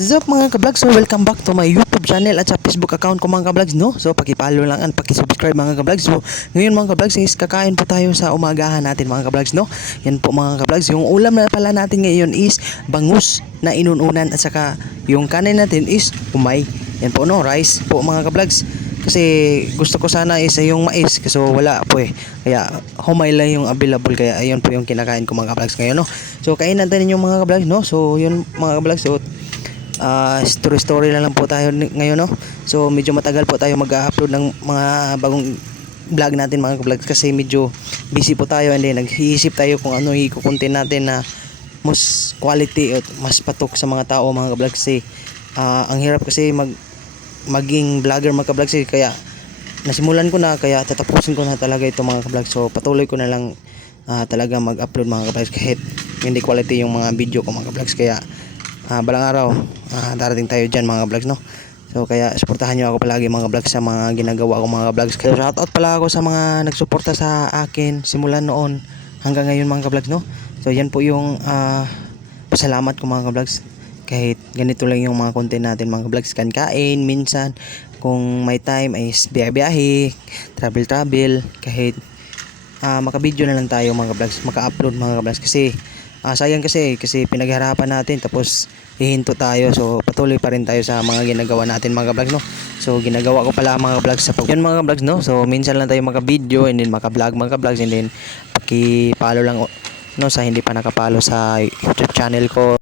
What's up mga ka-vlogs? So welcome back to my YouTube channel at sa Facebook account ko mga ka-vlogs, no? So paki-follow lang at paki-subscribe mga ka-vlogs. So ngayon mga ka-vlogs is kakain po tayo sa umagahan natin mga ka-vlogs, no? Yan po mga ka-vlogs. Yung ulam na pala natin ngayon is bangus na inununan at saka yung kanin natin is umay. Yan po, no? Rice po mga ka-vlogs. Kasi gusto ko sana is yung mais kasi wala po eh. Kaya humay lang yung available, kaya ayun po yung kinakain ko mga ka-vlogs ngayon, no? So kain natin yung mga ka-vlogs, no? So yun mga ka-vlogs. So story na lang po tayo ngayon, no? So medyo matagal po tayo mag-upload ng mga bagong vlog natin mga vlogs kasi medyo busy po tayo and then nag-iisip tayo kung ano i-content natin na mas quality at mas patok sa mga tao mga vlogs kasi ang hirap kasi maging vlogger mga vlogs eh, kaya nasimulan ko na, kaya tatapusin ko na talaga ito mga vlogs. So patuloy ko na lang talaga mag-upload mga vlogs kahit hindi quality yung mga video ko mga vlogs, kaya balang araw darating tayo dyan mga vlogs, no? So kaya suportahan nyo ako palagi mga vlogs sa mga ginagawa ko mga vlogs. Kaya shoutout pala ako sa mga nagsuporta sa akin simulan noon hanggang ngayon mga vlogs, no? So yan po yung pasalamat ko mga vlogs, kahit ganito lang yung mga content natin mga vlogs, kan kain minsan, kung may time ay biyahe, travel, kahit maka-video na lang tayo mga vlogs, maka-upload mga vlogs kasi sayang kasi pinaghirapan natin tapos hihinto tayo. So patuloy pa rin tayo sa mga ginagawa natin mga vlogs, no? So ginagawa ko pala mga vlogs sa yan mga vlogs, no? So minsan lang tayo maka-video and then maka-vlog mga vlogs, and then paki-follow lang, no, sa hindi pa nakapalo sa YouTube channel ko.